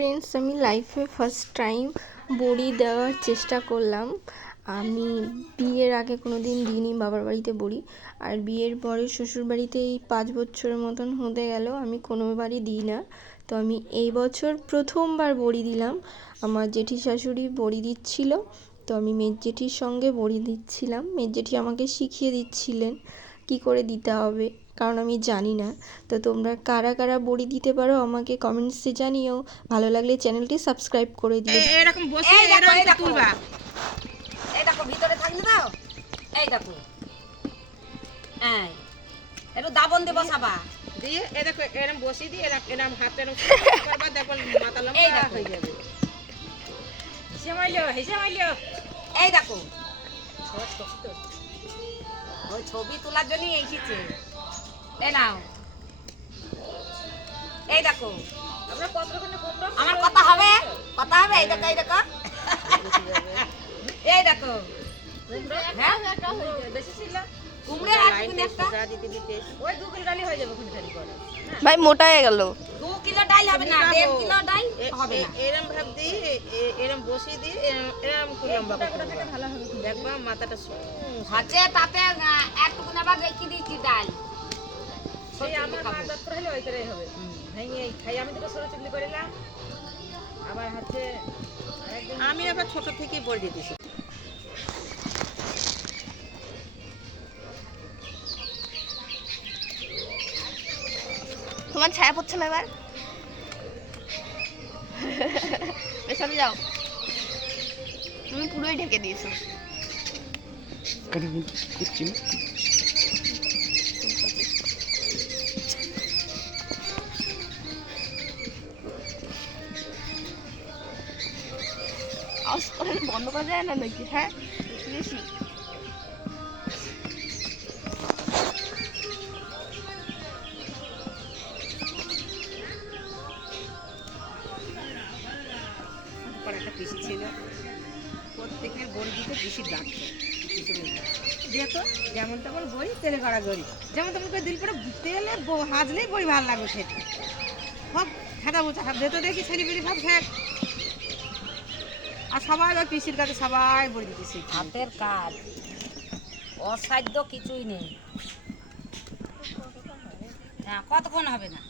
Friends, আমি লাইফে first time বড়ি দেওয়ার চেষ্টা করলাম। আমি বিয়ের আগে কোনো দিন দিইনি বাবার বাড়িতে বড়ি, আর বিয়ের পরে শ্বশুরবাড়িতে এই 5 বছরের মতন হতে গেল আমি কোনোবারই দিই না। তো আমি এই বছর প্রথমবার বড়ি দিলাম। আমার জেঠি শাশুড়ি বড়ি দিচ্ছিল, তো আমি মেজ জেঠির সঙ্গে বড়ি দিচ্ছিলাম। মেজ জেঠি আমাকে শিখিয়ে দিচ্ছিলেন কি করে দিতে হবে, কারণ আমি জানি না। তো তোমরা কারা কারা বড়ি দিতে পারো আমাকে কমেন্টসে জানিও। ভালো লাগলে চ্যানেলটি সাবস্ক্রাইব করে দিও। এরকম বসিয়ে এরকম তুলবা। এই দেখো ভিতরে থাকলে দাও। এই দেখো, এই একটু দাবন দিয়ে বসাবা। দিয়ে এ দেখো এরকম বসিয়ে দিয়ে এরকম হাতে এরকম করবা, দেখো মাথা লম্বা হয়ে যাবে। হেসে মাইলো। এই দেখো ওই ছবি তোলার জন্য এসেছে। এই নাও, এই দেখো আমার কথা হবে, কথা হবে। এই দেখো, এই দেখো, এই দেখো। কুমড়ো একটা দিতে দিতে ওই 2 কিলো ডালি হয়ে যাবে খুঁড়ি করে। ভাই মোটা হয়ে গেল। 2 কিলো ডাল হবে না, 1.5 কিলো ডাল হবে না। এরকম ভাব দিয়ে এরকম বসিয়ে দিয়ে এরকম করে লম্বা করে ভালো হবে। দেখবা মাথাটা হাতে তাতে একটুকু আবার রেখে দিচ্ছি ডাল। সেই আমার মা দত্তর হলে ওই করেই হবে। ভেঙে খাই আমি দুটো সরু চিকলি করিলাম। আবার হাতে আমি আবার ছোট থেকেই বড় দিতেছি। তোমার ছায়া পড়ছে না এবার? পেছনে যাও, তুমি পুরোই ঢেকে দিয়েছো। আওয়াজ করে বন্ধ করা যায় না নাকি? হ্যাঁ বেশি একটা পিসি ছিল, প্রত্যেকের বড়ি দিতে পিসির ডাকতো। যেহেতু যেমন তেমন বড়ি তেলে গড়া গড়ি, যেমন তেমন করে দিল পরে তেলে হাজলেই বড়ি ভালো লাগবে খেতে। সব খেতা বোঝা ভেতর দেখি ছেড়ি বেরি ভাব খেয়ে। আর সবাই ওই পিসির কাছে সবাই বড়ি দিতেছি। হাতের কাজ, অসাধ্য কিছুই নেই। হ্যাঁ, কতক্ষণ হবে না।